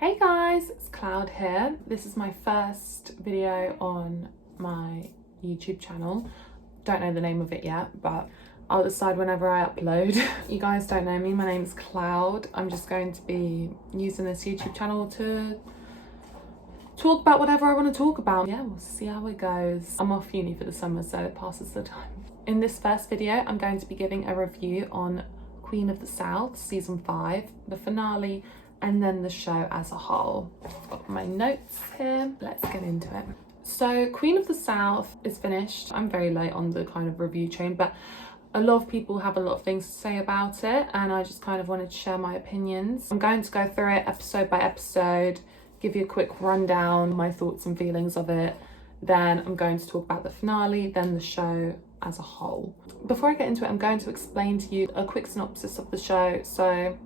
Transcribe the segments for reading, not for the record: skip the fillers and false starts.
Hey guys, it's Cloud here. This is my first video on my YouTube channel. Don't know the name of it yet, but I'll decide whenever I upload. You guys don't know me, my name's Cloud. I'm just going to be using this YouTube channel to talk about whatever I want to talk about. Yeah, we'll see how it goes. I'm off uni for the summer, so it passes the time. In this first video, I'm going to be giving a review on Queen of the South, season 5, the finale, and then the show as a whole. I've got my notes here. Let's get into it. So Queen of the South is finished. I'm very late on the kind of review train, but a lot of people have a lot of things to say about it, and I just kind of wanted to share my opinions. I'm going to go through it episode by episode, give you a quick rundown, my thoughts and feelings of it. Then I'm going to talk about the finale, then the show as a whole. Before I get into it, I'm going to explain to you a quick synopsis of the show. So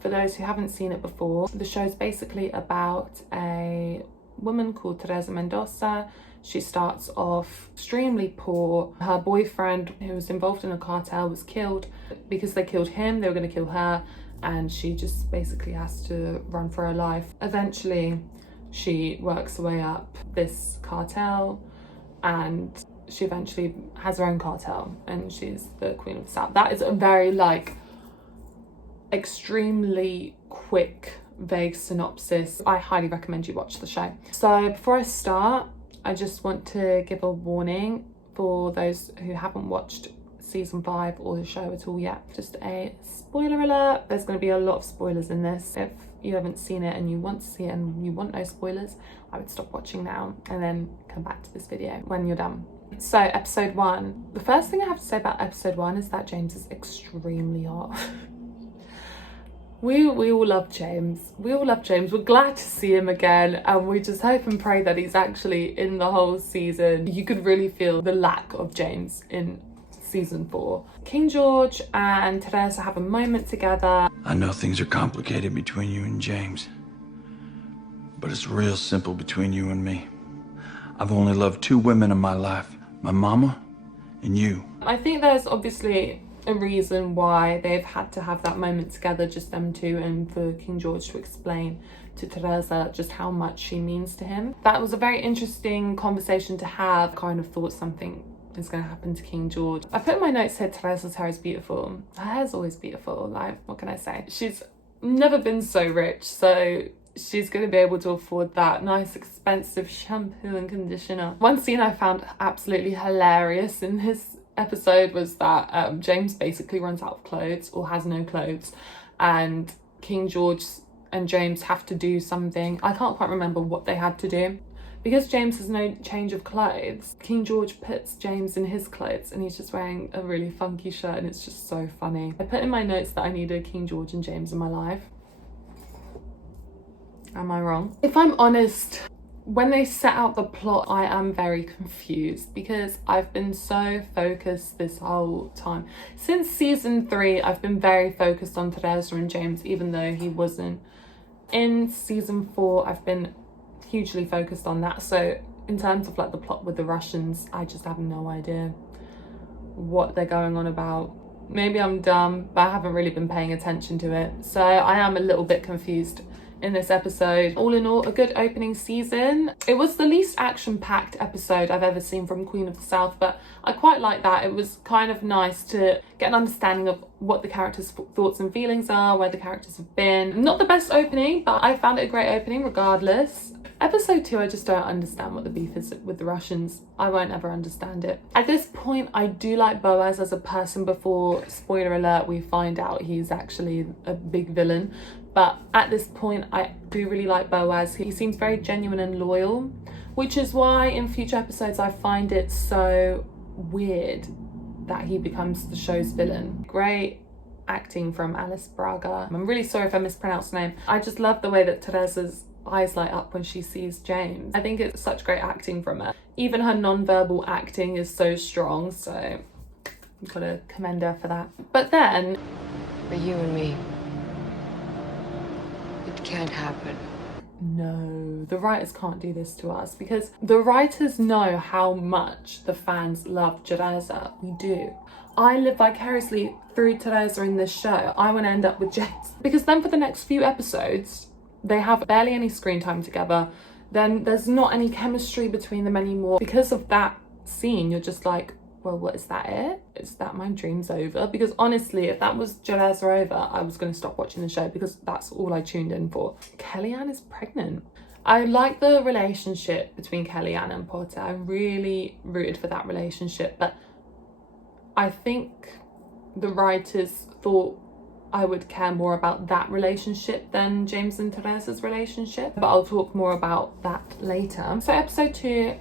for those who haven't seen it before, the show is basically about a woman called Teresa Mendoza. She starts off extremely poor. Her boyfriend, who was involved in a cartel, was killed. Because they killed him, they were going to kill her, and she just basically has to run for her life. Eventually, she works her way up this cartel, and she eventually has her own cartel, and she's the Queen of the South. That is a very extremely quick, vague synopsis. I highly recommend you watch the show. So before I start, I just want to give a warning for those who haven't watched season 5 or the show at all yet. Just a spoiler alert. There's going to be a lot of spoilers in this. If you haven't seen it and you want to see it and you want no spoilers, I would stop watching now and then come back to this video when you're done. So episode 1. The first thing I have to say about episode 1 is that James is extremely hot. We all love James. We all love James. We're glad to see him again, and we just hope and pray that he's actually in the whole season. You could really feel the lack of James in season 4. King George and Teresa have a moment together. I know things are complicated between you and James, but it's real simple between you and me. I've only loved 2 women in my life, my mama and you. I think there's obviously a reason why they've had to have that moment together, just them two, and for King George to explain to Teresa just how much she means to him. That was a very interesting conversation to have. Kind of thought something is going to happen to King George. I put in my notes here, Teresa's hair is beautiful. Her hair's always beautiful, like, what can I say? She's never been so rich, so she's going to be able to afford that nice expensive shampoo and conditioner. One scene I found absolutely hilarious in this episode was that James basically runs out of clothes or has no clothes, and King George and James have to do something. I can't quite remember what they had to do. Because James has no change of clothes, King George puts James in his clothes, and he's just wearing a really funky shirt, and it's just so funny. I put in my notes that I needed King George and James in my life. Am I wrong? If I'm honest, when they set out the plot, I am very confused because I've been so focused this whole time. Since season 3, I've been very focused on Teresa and James, even though he wasn't. In season 4, I've been hugely focused on that. So in terms of like the plot with the Russians, I just have no idea what they're going on about. Maybe I'm dumb, but I haven't really been paying attention to it. So I am a little bit confused in this episode. All in all, a good opening season. It was the least action-packed episode I've ever seen from Queen of the South, but I quite like that. It was kind of nice to get an understanding of what the characters' thoughts and feelings are, where the characters have been. Not the best opening, but I found it a great opening regardless. Episode 2, I just don't understand what the beef is with the Russians. I won't ever understand it. At this point, I do like Boaz as a person before, spoiler alert, we find out he's actually a big villain. But at this point, I do really like Boaz. He seems very genuine and loyal, which is why in future episodes I find it so weird that he becomes the show's villain. Great acting from Alice Braga. I'm really sorry if I mispronounced the name. I just love the way that Teresa's eyes light up when she sees James. I think it's such great acting from her. Even her non-verbal acting is so strong, so I've got to commend her for that. But then, For you and me, it can't happen. no, the writers can't do this to us, because the writers know how much the fans love Teresa. We do. I live vicariously through Teresa in this show. I want to end up with James. Because then for the next few episodes, They have barely any screen time together. Then there's not any chemistry between them anymore. Because of that scene, you're just like, well, what is that it? Is that my dream's over? Because honestly, if that was Jalairs Are Over, I was going to stop watching the show because that's all I tuned in for. Kellyanne is pregnant. I like the relationship between Kellyanne and Potter. I really rooted for that relationship, but I think the writers thought I would care more about that relationship than James and Teresa's relationship, but I'll talk more about that later. So episode 2,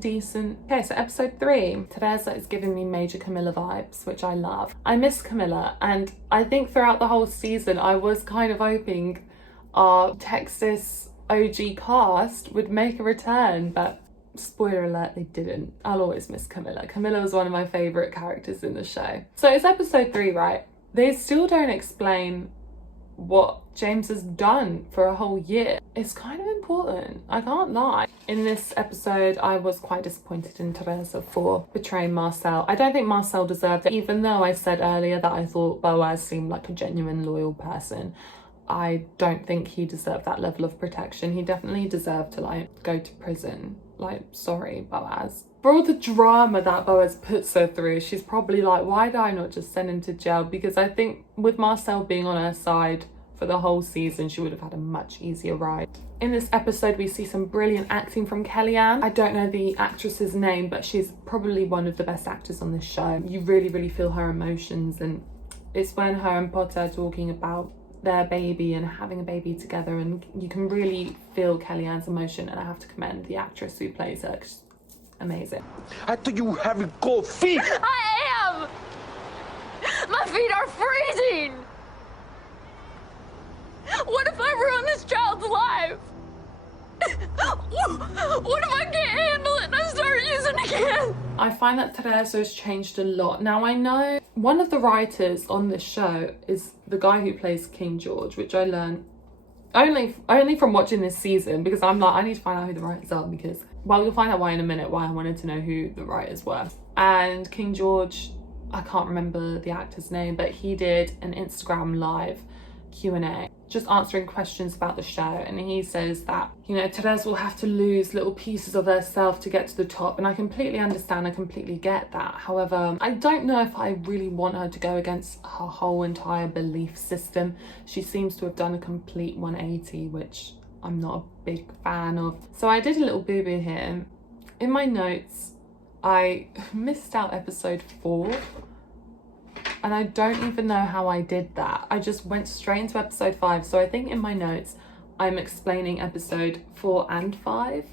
decent. Okay, so episode 3, Teresa is giving me major Camilla vibes, which I love. I miss Camilla, and I think throughout the whole season I was kind of hoping our Texas OG cast would make a return, but spoiler alert, they didn't. I'll always miss Camilla. Camilla was one of my favourite characters in the show. So it's episode 3, right? They still don't explain what James has done for a whole year. It's kind of important, I can't lie. In this episode, I was quite disappointed in Teresa for betraying Marcel. I don't think Marcel deserved it, even though I said earlier that I thought Boaz seemed like a genuine loyal person. I don't think he deserved that level of protection. He definitely deserved to like go to prison. Like, sorry, Boaz. For all the drama that Boaz puts her through, she's probably like, why did I not just send him to jail? Because I think with Marcel being on her side for the whole season, she would have had a much easier ride. In this episode, we see some brilliant acting from Kellyanne. I don't know the actress's name, but she's probably one of the best actors on this show. You really, really feel her emotions, and it's when her and Potter are talking about their baby and having a baby together, and you can really feel Kellyanne's emotion, and I have to commend the actress who plays her. She's amazing. I thought you were having cold feet. I am! My feet are freezing! What if I ruin this child's life? What if I can't handle it and I start using again? I find that Teresa has changed a lot. Now, I know one of the writers on this show is the guy who plays King George, which I learned only from watching this season, because I'm like, I need to find out who the writers are, because, well, you'll find out why in a minute, why I wanted to know who the writers were. And King George, I can't remember the actor's name, but he did an Instagram live Q&A, just answering questions about the show, and he says that, you know, Teresa will have to lose little pieces of herself to get to the top, and I completely understand, I completely get that. However, I don't know if I really want her to go against her whole entire belief system. She seems to have done a complete 180, which I'm not a big fan of. So I did a little boo-boo here. In my notes, I missed out episode 4. And I don't even know how I did that. I just went straight into episode 5. So I think in my notes, I'm explaining episode 4 and 5.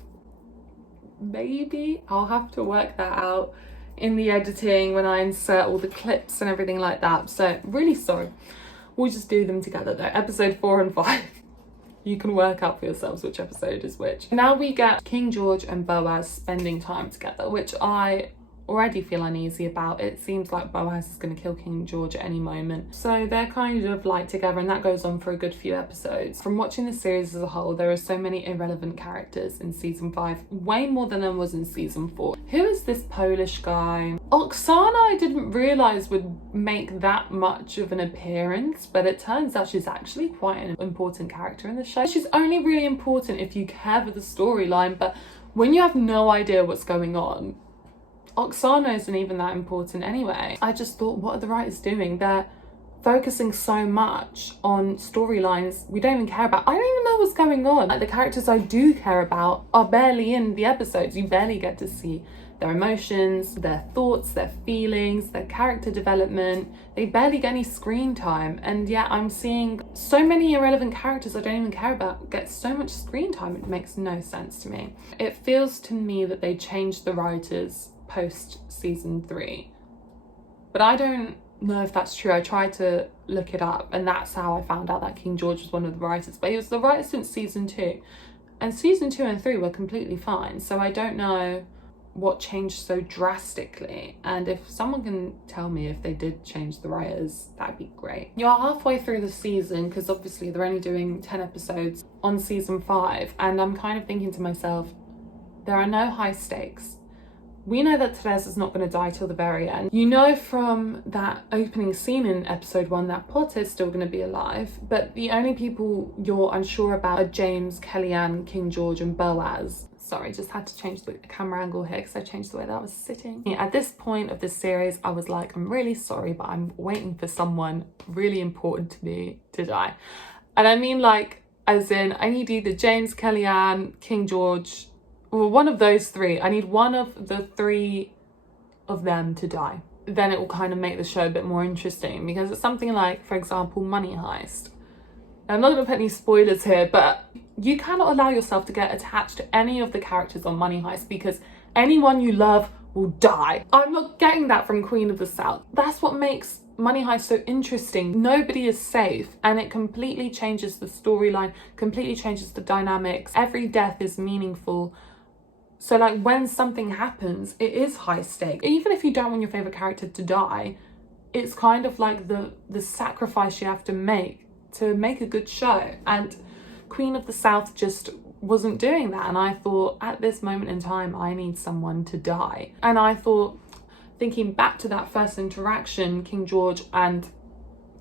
Maybe. I'll have to work that out in the editing when I insert all the clips and everything like that. So really sorry. We'll just do them together though. Episode 4 and 5. You can work out for yourselves which episode is which. Now we get King George and Boaz spending time together, which I already feel uneasy about. It seems like Boaz is going to kill King George at any moment. So they're kind of like together, and that goes on for a good few episodes. From watching the series as a whole, there are so many irrelevant characters in season 5, way more than there was in season 4. Who is this Polish guy? Oksana, I didn't realise would make that much of an appearance, but it turns out she's actually quite an important character in the show. She's only really important if you care for the storyline, but when you have no idea what's going on, Oksana isn't even that important anyway. I just thought, what are the writers doing? They're focusing so much on storylines we don't even care about. I don't even know what's going on. Like, the characters I do care about are barely in the episodes. You barely get to see their emotions, their thoughts, their feelings, their character development. They barely get any screen time. And yet I'm seeing so many irrelevant characters I don't even care about get so much screen time. It makes no sense to me. It feels to me that they changed the writers post season 3, but I don't know if that's true. I tried to look it up, and that's how I found out that King George was one of the writers, but he was the writer since season 2, and season 2 and 3 were completely fine. So I don't know what changed so drastically, and if someone can tell me if they did change the writers, that'd be great. You're halfway through the season, because obviously they're only doing 10 episodes on season 5, and I'm kind of thinking to myself, there are no high stakes. We know that Teresa's not going to die till the very end. You know from that opening scene in episode 1 that Potter is still going to be alive, but the only people you're unsure about are James, Kellyanne, King George and Boaz. Sorry, just had to change the camera angle here because I changed the way that I was sitting. At this point of this series, I was like, I'm really sorry, but I'm waiting for someone really important to me to die. And I mean, like, as in, I need either James, Kellyanne, King George, or one of those three. I need one of the three of them to die. Then it will kind of make the show a bit more interesting, because it's something like, for example, Money Heist. I'm not going to put any spoilers here, but you cannot allow yourself to get attached to any of the characters on Money Heist, because anyone you love will die. I'm not getting that from Queen of the South. That's what makes Money Heist so interesting. Nobody is safe, and it completely changes the storyline, completely changes the dynamics. Every death is meaningful. So like when something happens, it is high stakes. Even if you don't want your favorite character to die, it's kind of like the sacrifice you have to make a good show. And Queen of the South just wasn't doing that. And I thought, at this moment in time, I need someone to die. And I thought, thinking back to that first interaction King George and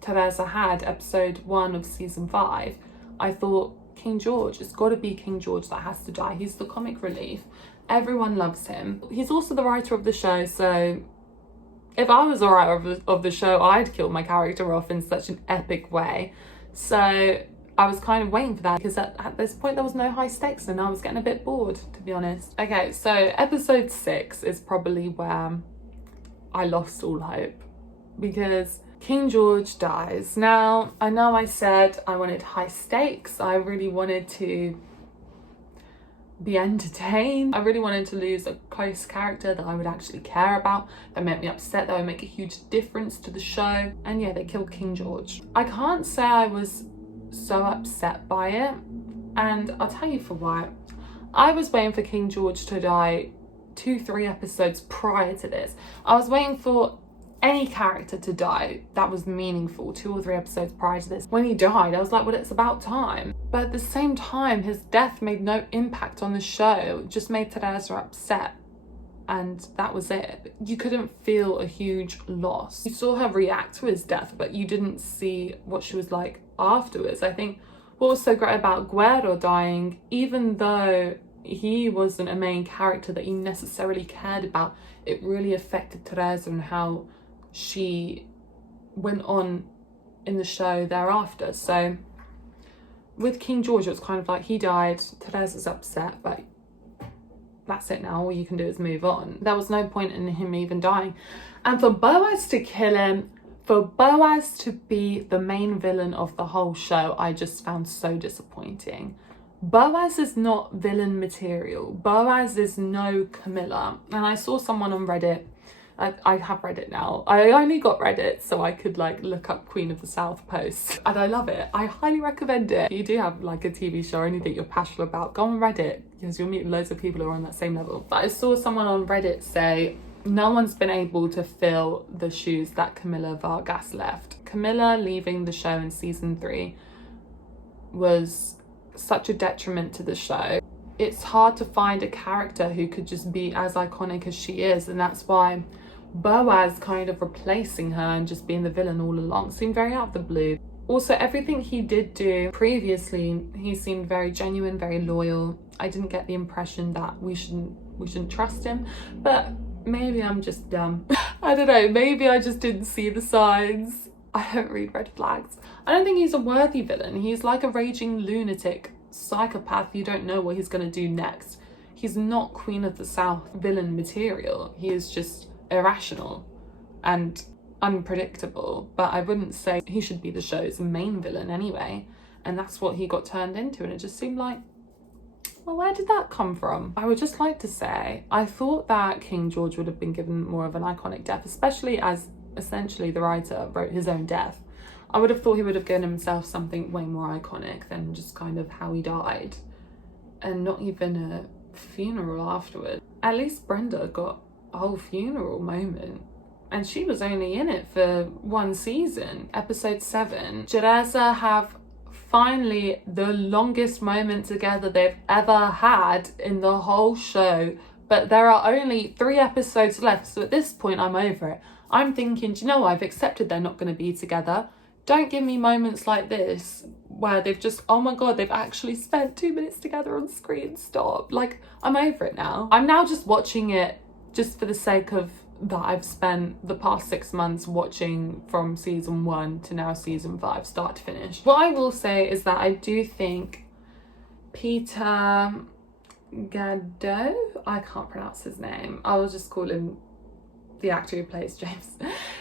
Teresa had, episode 1 of season 5, I thought, King George, it's got to be King George that has to die. He's the comic relief. Everyone loves him. He's also the writer of the show, so if I was the writer of the show, I'd kill my character off in such an epic way. So I was kind of waiting for that, because at this point there was no high stakes and I was getting a bit bored, to be honest. Okay, so episode 6 is probably where I lost all hope, because King George dies. Now, I know I said I wanted high stakes. I really wanted to be entertained. I really wanted to lose a close character that I would actually care about, that made me upset, that would make a huge difference to the show. And yeah, they killed King George. I can't say I was so upset by it, and I'll tell you for why. I was waiting for King George to die 2-3 episodes prior to this. I was waiting for any character to die that was meaningful 2 or 3 episodes prior to this. When he died, I was like, well, it's about time. But at the same time, his death made no impact on the show. It just made Teresa upset, and that was it. You couldn't feel a huge loss. You saw her react to his death, but you didn't see what she was like afterwards. I think what was so great about Guero dying, even though he wasn't a main character that you necessarily cared about, it really affected Teresa and how she went on in the show thereafter. So with King George, it was kind of like, he died, Teresa's upset, but that's it now. All you can do is move on. There was no point in him even dying. And for Boaz to kill him, for Boaz to be the main villain of the whole show, I just found so disappointing. Boaz is not villain material. Boaz is no Camilla. And I saw someone on Reddit, I have Reddit now. I only got Reddit so I could like look up Queen of the South posts, and I love it. I highly recommend it. If you do have like a TV show or anything you're passionate about, go on Reddit, because you'll meet loads of people who are on that same level. But I saw someone on Reddit say, no one's been able to fill the shoes that Camilla Vargas left. Camilla leaving the show in season 3 was such a detriment to the show. It's hard to find a character who could just be as iconic as she is, and that's why Boaz kind of replacing her and just being the villain all along seemed very out of the blue. Also, everything he did do previously, he seemed very genuine, very loyal. I didn't get the impression that we shouldn't trust him, but maybe I'm just dumb. I don't know, maybe I just didn't see the signs. I don't read red flags. I don't think he's a worthy villain. He's like a raging lunatic psychopath. You don't know what he's going to do next. He's not Queen of the South villain material. He is just irrational and unpredictable, but I wouldn't say he should be the show's main villain anyway, and that's what he got turned into, and it just seemed like, well, where did that come from? I would just like to say, I thought that King George would have been given more of an iconic death, especially as essentially the writer wrote his own death. I would have thought he would have given himself something way more iconic than just kind of how he died, and not even a funeral afterward. At least Brenda got a whole funeral moment, and she was only in it for 1 season. Episode 7, Teresa have finally the longest moment together they've ever had in the whole show But there are only 3 episodes left, so at this point I'm over it. I'm thinking, do you know what? I've accepted they're not going to be together. Don't give me moments like this where they've just, oh my god, they've actually spent 2 minutes together on screen. Stop. Like, I'm over it now. I'm now just watching it just for the sake of that I've spent the past 6 months watching from season 1 to now season 5, start to finish. What I will say is that I do think Peter Gadot, I can't pronounce his name. I will just call him the actor who plays James.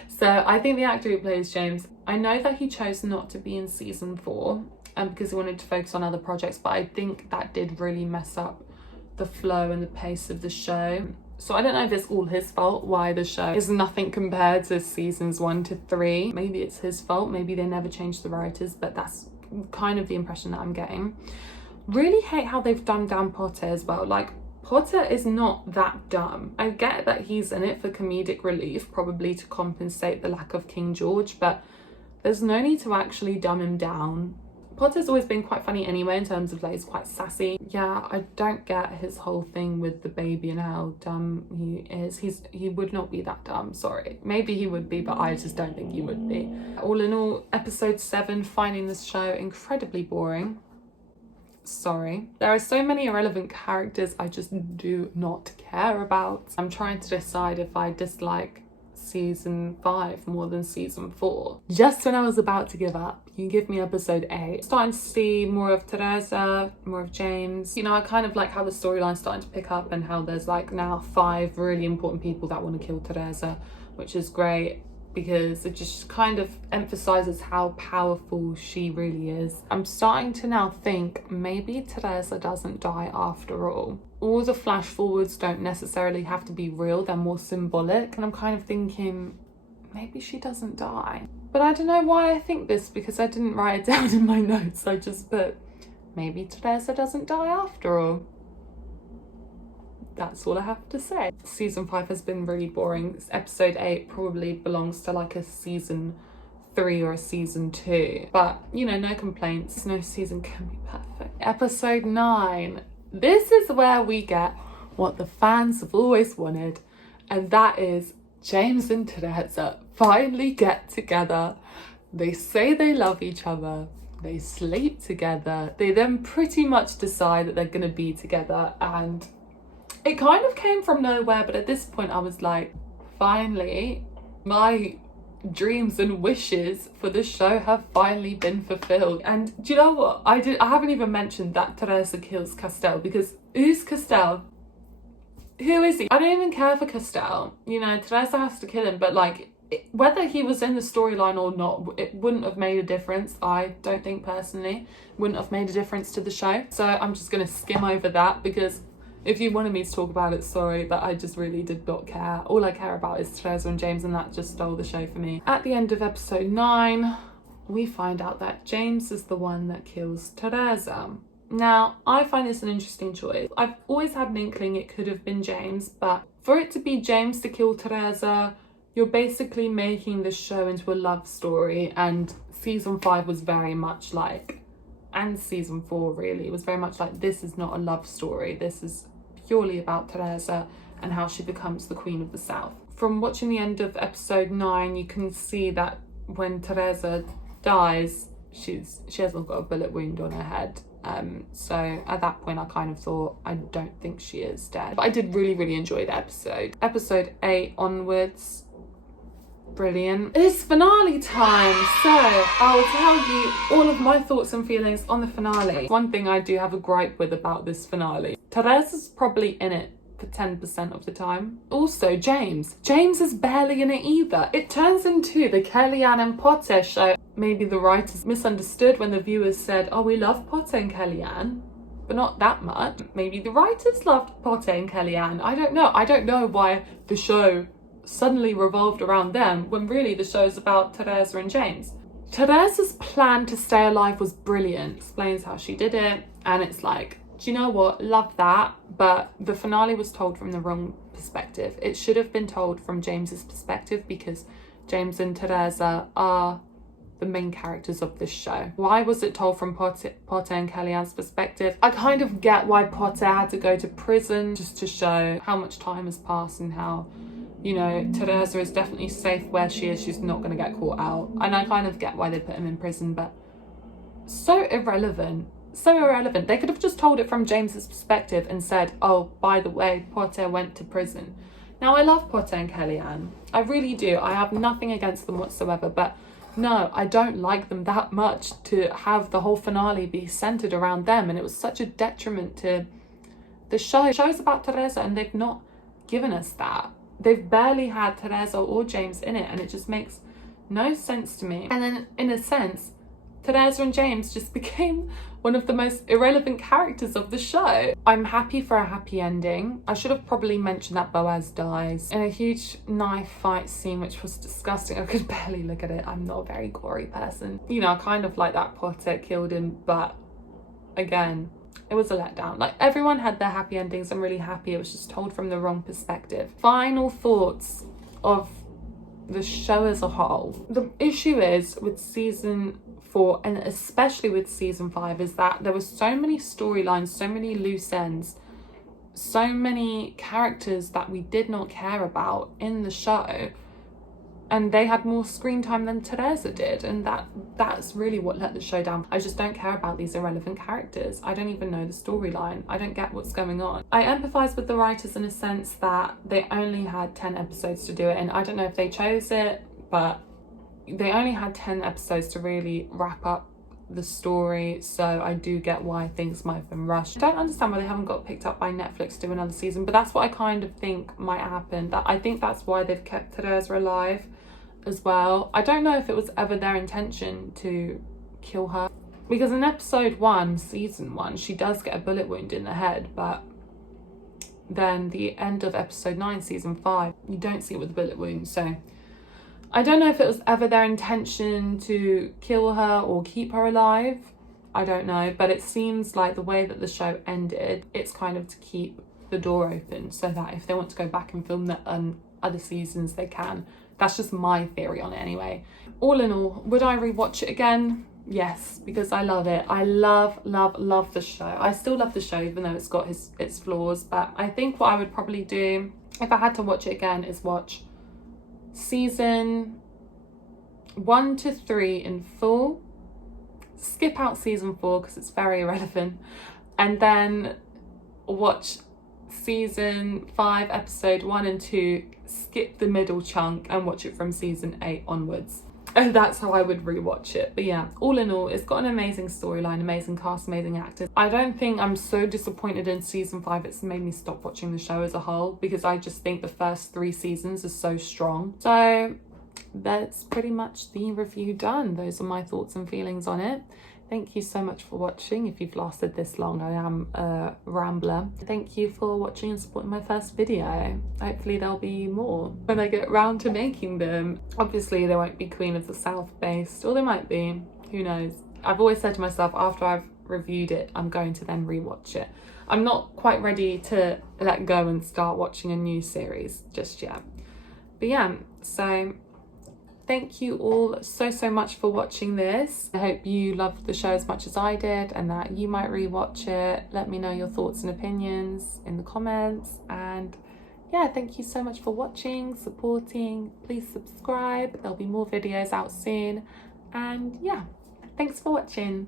So I think the actor who plays James, I know that he chose not to be in season 4 because he wanted to focus on other projects, but I think that did really mess up the flow and the pace of the show. So I don't know if it's all his fault why the show is nothing compared to seasons 1 to 3. Maybe it's his fault, maybe they never changed the writers, but that's kind of the impression that I'm getting. Really hate how they've dumbed down Potter as well. Like, Potter is not that dumb. I get that he's in it for comedic relief, probably to compensate the lack of King George, but there's no need to actually dumb him down. Potter's always been quite funny anyway in terms of like he's quite sassy. Yeah, I don't get his whole thing with the baby and how dumb he is. He would not be that dumb, sorry. Maybe he would be, but I just don't think he would be. All in all, episode 7, finding this show incredibly boring. Sorry. There are so many irrelevant characters I just do not care about. I'm trying to decide if I dislike season 5 more than season 4. Just when I was about to give up, you give me episode 8. Starting to see more of Teresa, more of James. You know, I kind of like how the storyline's starting to pick up and how there's like now 5 really important people that want to kill Teresa, which is great because it just kind of emphasizes how powerful she really is. I'm starting to now think maybe Teresa doesn't die after all. All the flash forwards don't necessarily have to be real, they're more symbolic. And I'm kind of thinking, maybe she doesn't die. But I don't know why I think this because I didn't write it down in my notes. I just put, maybe Teresa doesn't die after all. That's all I have to say. Season 5 has been really boring. Episode 8 probably belongs to like a season 3 or a season 2. But, you know, no complaints. No season can be perfect. Episode 9. This is where we get what the fans have always wanted. And that is James and Teresa finally get together. They say they love each other. They sleep together. They then pretty much decide that they're going to be together. And it kind of came from nowhere, but at this point I was like, finally, my dreams and wishes for this show have finally been fulfilled. And do you know what? I haven't even mentioned that Teresa kills Castell, because who's Castell? Who is he? I don't even care for Castell. You know, Teresa has to kill him, but like, whether he was in the storyline or not, it wouldn't have made a difference. I don't think personally, wouldn't have made a difference to the show. So I'm just gonna skim over that because if you wanted me to talk about it, sorry, but I just really did not care. All I care about is Teresa and James, and that just stole the show for me. At the end of episode 9, we find out that James is the one that kills Teresa. Now, I find this an interesting choice. I've always had an inkling it could have been James, but for it to be James to kill Teresa, you're basically making this show into a love story, and season 5 was very much like, and season 4 really, was very much like, this is not a love story. This is purely about Teresa and how she becomes the Queen of the South. From watching the end of episode 9, you can see that when Teresa dies, she hasn't got a bullet wound on her head. So at that point I kind of thought, I don't think she is dead. But I did really enjoy the episode. Episode 8 onwards, brilliant. It's finale time, so I'll tell you all of my thoughts and feelings on the finale. One thing I do have a gripe with about this finale, Teresa's probably in it for 10% of the time. Also, James is barely in it either. It turns into the Kellyanne and Potter show. Maybe the writers misunderstood when the viewers said, oh, we love Potter and Kellyanne, but not that much. Maybe the writers loved Potter and Kellyanne. I don't know. I don't know why the show suddenly revolved around them when really the show's about Teresa and James. Teresa's plan to stay alive was brilliant. Explains how she did it, and it's like, do you know what? Love that, but the finale was told from the wrong perspective. It should have been told from James's perspective because James and Teresa are the main characters of this show. Why was it told from Potter and Kellyanne's perspective? I kind of get why Potter had to go to prison, just to show how much time has passed and how, you know, Teresa is definitely safe where she is. She's not going to get caught out. And I kind of get why they put him in prison, but so irrelevant. So irrelevant. They could have just told it from James's perspective and said, oh, by the way, Potter went to prison. Now, I love Potter and Kellyanne. I really do. I have nothing against them whatsoever, but no, I don't like them that much to have the whole finale be centered around them. And it was such a detriment to the show. The show's about Teresa and they've not given us that. They've barely had Teresa or James in it, and it just makes no sense to me. And then, in a sense, Teresa and James just became one of the most irrelevant characters of the show. I'm happy for a happy ending. I should have probably mentioned that Boaz dies in a huge knife fight scene, which was disgusting. I could barely look at it. I'm not a very gory person. You know, I kind of like that Potter killed him, but again, it was a letdown. Like, everyone had their happy endings. I'm really happy. It was just told from the wrong perspective. Final thoughts of the show as a whole. The issue is with season 4, and especially with season 5, is that there were so many storylines, so many loose ends, so many characters that we did not care about in the show, and they had more screen time than Teresa did, and that's really what let the show down. I just don't care about these irrelevant characters. I don't even know the storyline. I don't get what's going on. I empathise with the writers in a sense that they only had 10 episodes to do it, and I don't know if they chose it, but they only had 10 episodes to really wrap up the story, so I do get why things might have been rushed. I don't understand why they haven't got picked up by Netflix to do another season, but that's what I kind of think might happen. I think that's why they've kept Teresa alive as well. I don't know if it was ever their intention to kill her, because in episode 1, season 1, she does get a bullet wound in the head, but then the end of episode 9, season 5, you don't see it with the bullet wound. So I don't know if it was ever their intention to kill her or keep her alive. I don't know, but it seems like the way that the show ended, it's kind of to keep the door open so that if they want to go back and film the other seasons, they can. That's just my theory on it anyway. All in all, would I rewatch it again? Yes, because I love it. I love the show. I still love the show, even though it's got its flaws. But I think what I would probably do if I had to watch it again is watch season 1 to 3 in full, skip out season 4 because it's very irrelevant, and then watch season 5 episode 1 and 2, skip the middle chunk and watch it from season 8 onwards. And that's how I would rewatch it. But yeah, all in all, it's got an amazing storyline, amazing cast, amazing actors. I don't think I'm so disappointed in season 5 it's made me stop watching the show as a whole, because I just think the first 3 seasons are so strong. So that's pretty much the review done. Those are my thoughts and feelings on it. Thank you so much for watching. If you've lasted this long, I am a rambler. Thank you for watching and supporting my first video. Hopefully there'll be more when I get around to making them. Obviously they won't be Queen of the South based, or they might be, who knows. I've always said to myself, after I've reviewed it, I'm going to then rewatch it. I'm not quite ready to let go and start watching a new series just yet. But yeah, so thank you all so much for watching this. I hope you loved the show as much as I did and that you might rewatch it. Let me know your thoughts and opinions in the comments. And yeah, thank you so much for watching, supporting. Please subscribe. There'll be more videos out soon. And yeah, thanks for watching.